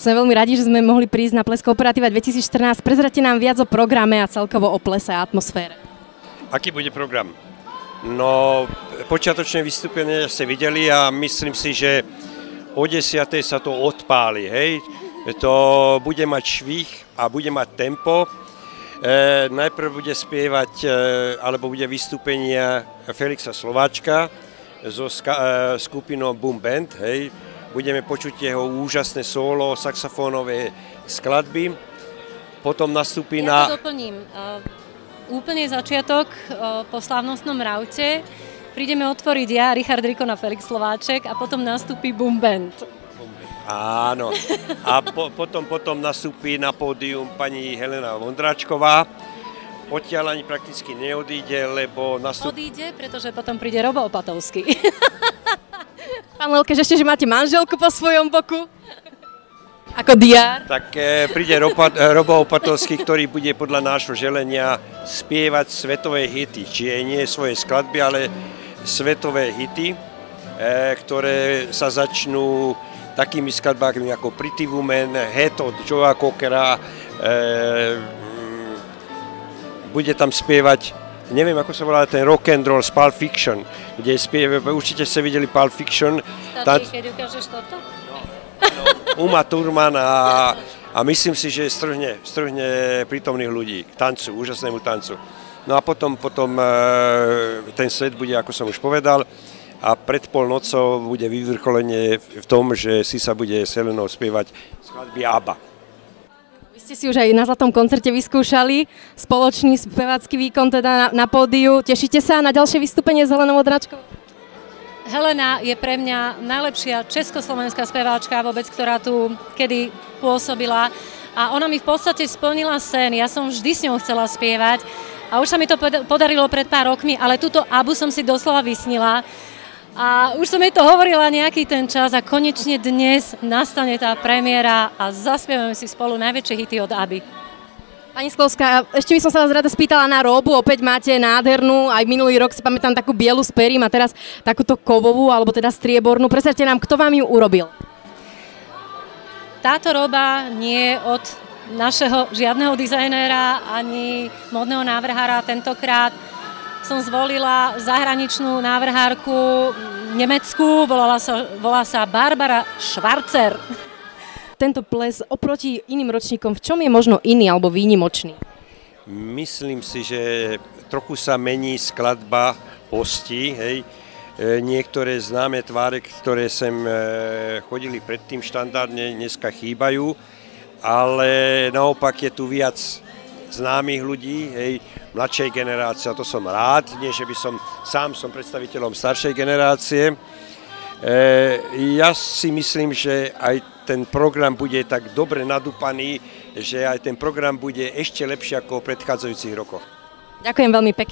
Sme veľmi radi, že sme mohli prísť na Ples Kooperativa 2014. Prezrate nám viac o programe a celkovo o plese a atmosfére. Aký bude program? No, počiatočné vystúpenie ste videli a myslím si, že o 10. sa to odpáli, hej. To bude mať švih a bude mať tempo. Najprv bude spievať, alebo bude vystúpenie Felixa Slováčka so skupinou Boom Band, hej. Budeme počuť jeho úžasné solo, saxofónové skladby. Potom nastúpi Ja to doplním. Úplne začiatok po slávnostnom raute prídeme otvoriť ja, Richard Rikon a Felix Slováček a potom nastúpi Boom Band. Áno. A potom nastúpi na pódium pani Helena Vondráčková. Odtiaľ ani prakticky neodíde, lebo Odíde, pretože potom príde Robo Opatovský. Pán Lelkeš, ešte, že máte manželku po svojom boku? Ako diár? Tak príde Robo Opatovský, ktorý bude podľa nášho želenia spievať svetové hity. Čiže nie svoje skladby, ale svetové hity, ktoré sa začnú takými skladbami ako Pretty Woman, Head od Joea Cockera. Bude tam spievať, neviem ako sa volá ten rock and roll z Pulp Fiction, kde určite ste videli Pulp Fiction. Stačí, keď ukážeš toto? Uma Thurman a myslím si, že strhne prítomných ľudí k tancu, úžasnému tancu. No a potom ten set bude, ako som už povedal, a pred polnocou bude vyvrcholenie v tom, že si sa bude s Helenou spievať skladby ABBA. Vy ste si už aj na Zlatom koncerte vyskúšali spoločný spevácky výkon teda na pódiu. Tešíte sa na ďalšie vystúpenie s Helenou Vondráčkou? Helena je pre mňa najlepšia československá speváčka vôbec, ktorá tu kedy pôsobila. A ona mi v podstate splnila sen. Ja som vždy s ňou chcela spievať. A už sa mi to podarilo pred pár rokmi, ale túto ABBU som si doslova vysnila. A už som jej to hovorila nejaký ten čas a konečne dnes nastane tá premiéra a zaspievame si spolu najväčšie hity od ABBY. Pani Sklovská, ešte by som sa vás rada spýtala na róbu. Opäť máte nádhernú, aj minulý rok si pamätám takú bielu s perím a teraz takúto kovovú, alebo teda striebornú. Predstavte nám, kto vám ju urobil? Táto roba nie je od našeho žiadneho dizajnéra ani módneho návrhára. Tentokrát som zvolila zahraničnú návrhárku nemeckú, volá sa Barbara Schwarzer. Tento ples oproti iným ročníkom, v čom je možno iný alebo výnimočný? Myslím si, že trochu sa mení skladba hostí, hej. Niektoré známe tváre, ktoré sem chodili predtým štandardne, dneska chýbajú, ale naopak je tu viac známych ľudí, hej, mladšej generácie, a to som rád, nie že by sám som predstaviteľom staršej generácie. Ja si myslím, že aj ten program bude tak dobre nadúpaný, že aj ten program bude ešte lepší ako v predchádzajúcich rokoch. Ďakujem veľmi pekne.